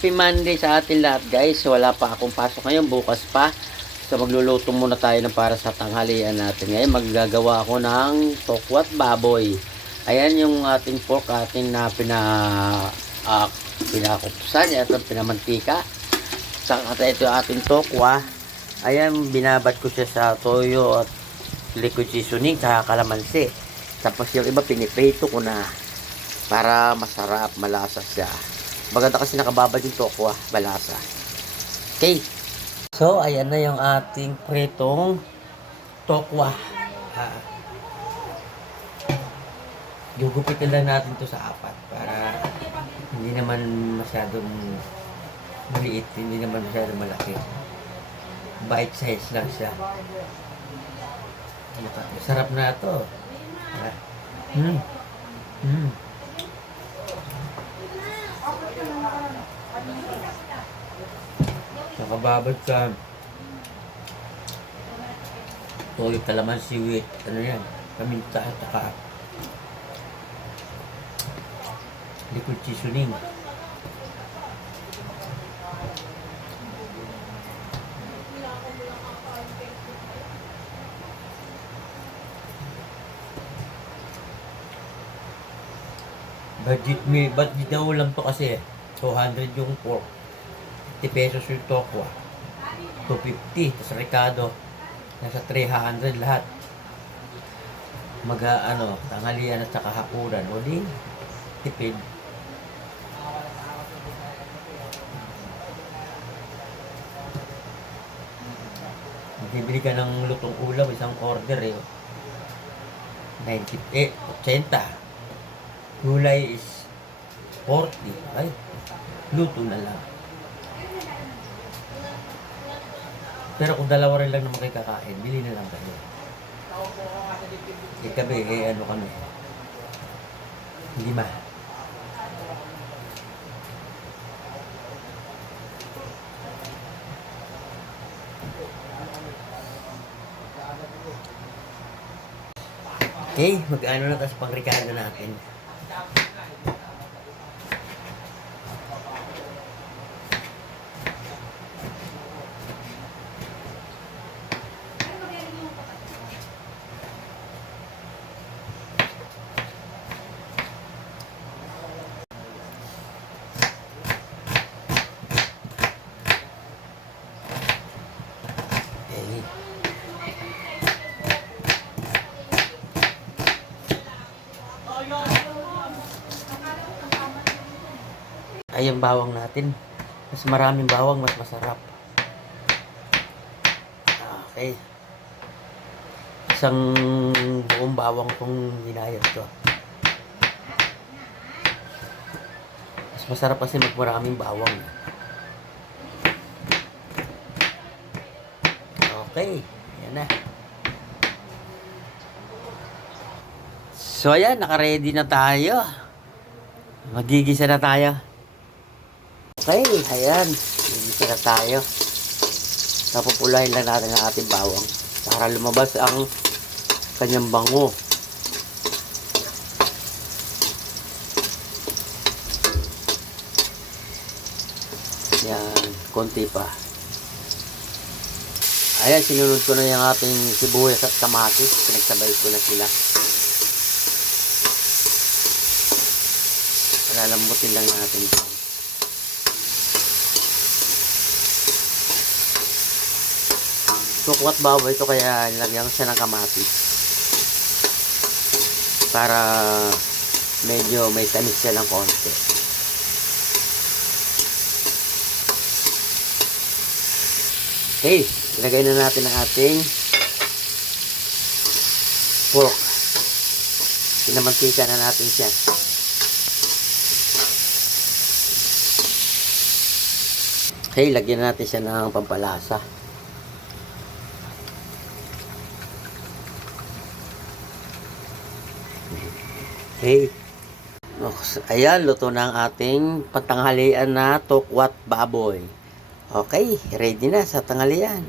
Happy Monday sa atin lahat guys. Wala pa akong pasok ngayon, bukas pa. So magluluto muna tayo ng para sa tanghalian natin. Ngayon maggagawa ako ng tokwat baboy. Ayan yung ating pork atin na pinakupsan at pinamantika. Saka ito yung ating tokwa. Ayan, binabat ko siya sa toyo at liquid seasoning at kalamansi. Tapos yung iba piniprito ko na para masarap, malasa siya. Maganda kasi nakababad yung tokwa, malasa. Okay. So, ayan na yung ating pritong tokwa. Gugupitin lang natin to sa apat para hindi naman masyadong maliit, hindi naman masyadong malaki. Bite size lang siya. Sarap na to. Nakababad ka. Toyo, kalamansi with ano yan, paminta at saka liquid seasoning. Budget na ulam to kasi 200 yung pork, 50 pesos yung tokwa, 250, tapos Ricardo nasa 300 lahat. Tanghalian at saka hapunan, o di tipid. Bibili ka ng lutong ulam, isang order 80. Gulay is 40. Ay, luto na lang. Pero kung dalawa rin lang naman kayo kakain, bili na lang kayo. Kami, kami. Lima. Okay, mag-ano na tapos pang-Ricardo natin. Ay, yung bawang natin. Mas maraming bawang, mas masarap. Okay. Isang buong bawang kung ginayat ko. Mas masarap kasi magmaraming bawang. Okay. Ayan na. So, ayan. Naka-ready na tayo. Magigisa na tayo. Okay, ayan. Gigisa na tayo. Napupulahin lang natin ang ating bawang para lumabas ang kanyang bango. Yan, konti pa. Ayan, sinunod ko na yung ating sibuyas at kamatis. Pinagsabay ko na sila. Palalambutin lang natin ito. Tokwat baboy ito, kaya nilagyan ko siya ng kamatis para medyo may tamis siya ng konti. Okay, ilagay na natin ang ating pork. Pinamantika na natin siya. Okay, lagyan natin siya ng pampalasa. Okay. Ayan, luto na ang ating patanghalian na tokwat baboy. Okay, ready na sa tanghalian.